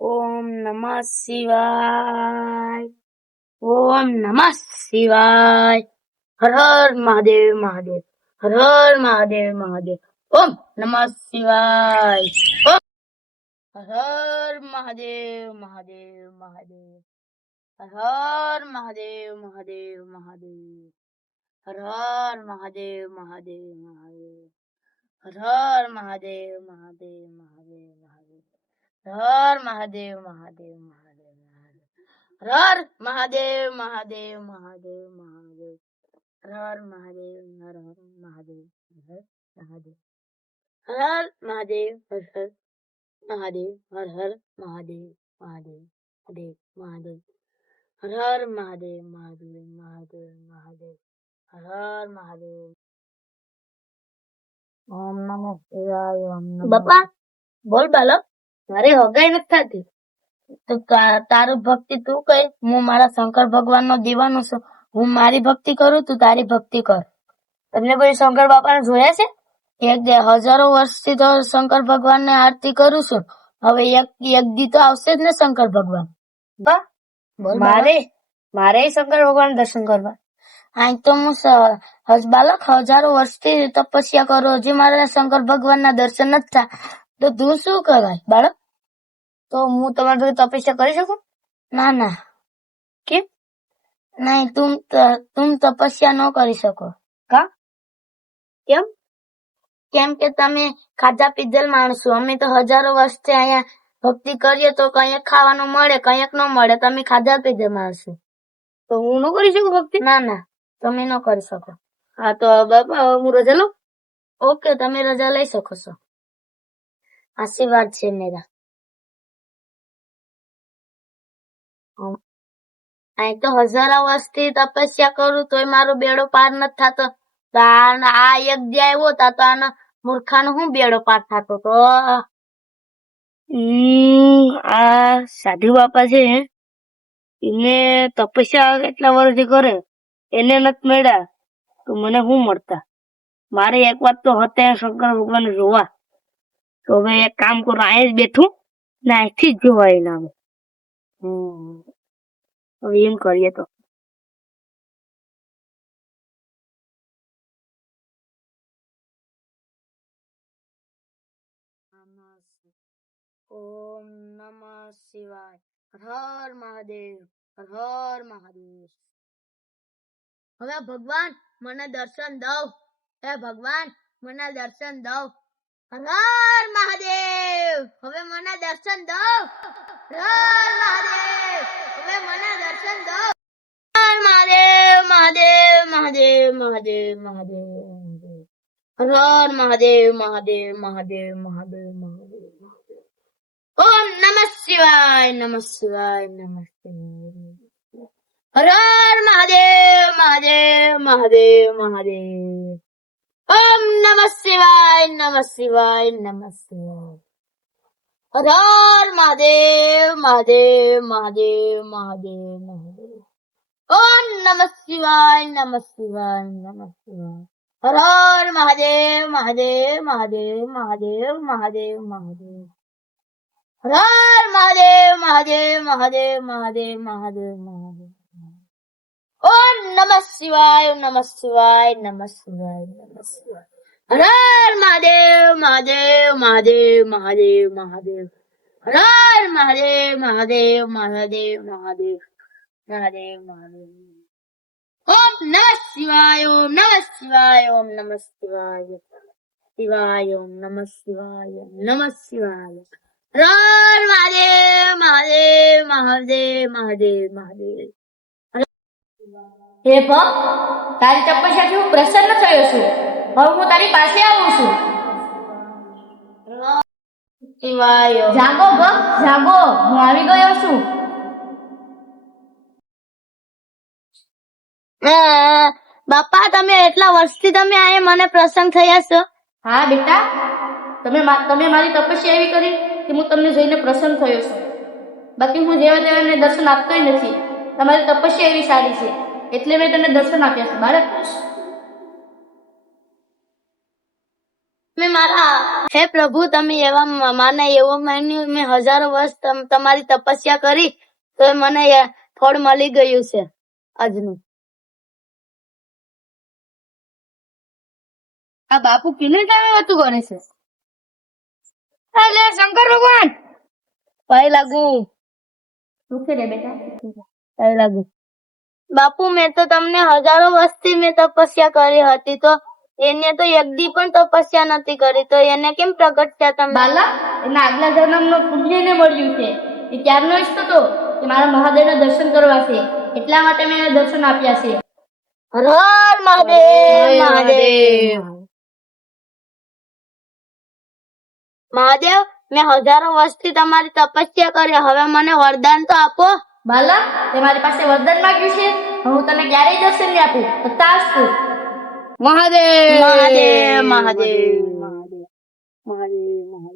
ઓમ નમઃ શિવાય. ઓમ નમઃ શિવાય. હર હર મહાદેવ મહાદેવ. હર હર મહાદેવ મહાદેવ. ઓમ નમઃ શિવાય. હર હર મહાદેવ મહાદેવ મહાદેવ. હર હર મહાદેવ મહાદેવ મહાદેવ. હર હર મહાદેવ મહાદેવ મહાદેવ. હર હર મહાદેવ મહાદેવ મહાદેવ મહાદેવ. હર મહાદેવ મહાદેવ મહાદેવ મહાદેવ. હર મહાદેવ મહાદેવ મહાદેવ મહાદેવ. હર મહાદેવ હર હર મહાદેવ હર મહાદેવ. હર મહાદેવ હર હર મહાદેવ હર હર મહાદેવ મહાદેવ દેવ મહાદેવ. હર હર મહાદેવ મહાદેવ મહાદેવ મહાદેવ. હર હર મહાદેવ. ઓમ નમઃ શિવાય. ઓમ નમઃ. બાપા બોલ બાલક, મારે હગાઈ નથી થતી તો તારું ભક્તિ તું કઈ. હું મારા શંકર ભગવાન નો દીવાનો છું. હું મારી ભક્તિ કરું, તું તારી ભક્તિ કર. તમને કોઈ શંકર બાપાને જોયા છે? હજારો વર્ષથી તો શંકર ભગવાન ને આરતી કરું છું. હવે એક દી તો આવશે જ ને શંકર ભગવાન. મારે શંકર ભગવાન દર્શન કરવા. આ તો હું બાલક હજારો વર્ષથી તપસ્યા કરું, હજી મારા શંકર ભગવાન ના દર્શન નથી થયા. તો તું શું કરાય બાળક? તો હું તમારી જોડે તપસ્યા કરી શકું? ના ના. કેમ નહીં? તું તપસ્યા ન કરી શકો. કા? કેમ? કેમ કે તમે ખાધા પીધેલ માણસો. અમે તો હજારો વર્ષથી અહીંયા ભક્તિ કરીએ તો કંઈક ખાવાનું મળે, કંઈક ન મળે. તમે ખાધા પીધેલ માણસો. તો હું ન કરી શકું ભક્તિ? ના ના, તમે ન કરી શકો. હા તો બાપા હું રજા લઉં? ઓકે, તમે રજા લઈ શકો છો. આશીર્વાદ છે મેરા. અહીં તો હજારો વર્ષથી તપસ્યા કરું તોય મારો બેડો પાર નથી થતો. આ એક દી આવ્યો તા તો આના મૂર્ખાનો હું બેડો પાર થતો તો. આ સાધુ બાપા છે એને તપસ્યા કેટલા વર્ષથી કરે, એને નથી મળ્યા તો મને શું મળતા? મારે એક વાત તો હતા શંકર ભગવાન જોવા. તો હવે એક કામ કરું, અહીંયા જ બેઠું ને અહીંથી જ જોવા એના. હવે એમ કરીએ તો. ઓમ નમઃ શિવાય. હર મહાદેવ હર હર મહાદેવ. હવે ભગવાન મને દર્શન દો. હે ભગવાન મને દર્શન દો. હર હર મહાદેવ. હવે મને દર્શન દો. હર મહાદેવ. હવે મને દર્શન દો. હર મહાદેવ મહાદેવ મહાદેવ મહાદેવ મહાદેવ. હર હર મહાદેવ મહાદેવ મહાદેવ મહાદેવ મહાદેવ. ઓમ નમઃ શિવાય નમઃ શિવાય નમઃ શિવાય. હર હર મહાદેવ મહાદેવ મહાદેવ મહાદેવ. ઓમ નમઃ શિવાય નમઃ શિવાય નમઃ શિવાય. હર હર મહાદેવ મહાદેવ મહાદેવ મહાદેવ મહાદેવ. ઓમ નમઃ શિવાય નમઃ શિવાય નમઃ શિવાય. હર હર મહાદેવ મહાદેવ મહાદેવ મહાદેવ મહાદેવ મહાદેવ. હર હર મહાદેવ મહાદેવ મહાદેવ મહાદેવ મહાદેવ મહાદેવ. ઓમ નમઃ શિવાય નમઃ શિવાય નમઃ શિવાય નમઃ શિવાય. હર હર મહાદેવ મહાદેવ મહાદેવ મહાદેવ મહાદેવ. હર હર મહાદેવ મહાદેવ મહાદેવ મહાદેવ મહાદેવ મહાદેવ. ઓમ નમઃ શિવાય. ઓમ નમઃ શિવાય. ઓમ નમઃ શિવાય. શિવાય ઓમ નમઃ શિવાય. નમઃ શિવાય. હર હર મહાદેવ મહાદેવ મહાદેવ મહાદેવ મહાદેવ. હે ભક્ત, તારી તપસ્યાથી હું પ્રસન્ન થયો છું. હવે હું તારી પાસે આવું છું. શિવાય. જાગો ભક્ત, જાગો, હું આવી ગયો છું. બાપા તમે એટલા વર્ષથી તમે આ મને પ્રસન્ન થયા છો? હા બેટા, તમે મારી તપસ્યા એવી કરી કે હું તમને જોઈને પ્રસન્ન થયો છું. બાકી હું જેવા તેવાને દર્શન આપતોય નથી. તમારી તપસ્યા એવી સારી છે એટલે મેં તમને દર્શન આપ્યા છે બાળક. મેં મારા હે પ્રભુ તમે એવા માને એવું માન્યું મેં હજારો વર્ષ તમારી તપસ્યા કરી તો મને ફળ મળી ગયું છે આજનું. આ બાપુ કેને ટાઈમે વાતું કરે છે? અલે શંકર ભગવાન ભાઈ લાગુ શું છે રે બેટા? ભાઈ લાગુ બાપુ મેં તો તમને હજારો વર્ષથી મેં તપસ્યા કરી હતી તો એને તો એક દી પણ તપસ્યા નથી કરી તો એને કેમ પ્રગટ થયા તમે? બાલા એના આગલા જન્મનો પુણ્યને મળ્યું છે. એ ક્યારનો ઈચ્છતો હતો કે મારા મહાદેવના દર્શન કરવા છે, એટલા માટે મેં એને દર્શન આપ્યા છે. હર હર મહાદેવ મહાદેવ મહાદેવ મેં હજારો વર્ષથી તમારી તપસ્યા કરી હવે મને વરદાન તો આપો. બાલા તે મારી પાસે વરદાન માંગ્યું છે, હું તને ક્યારેય દર્શન નહીં આપું. તથાસ્તુ. મહાદેવ મહાદેવ મહાદેવ મહાદેવ મહાદેવ.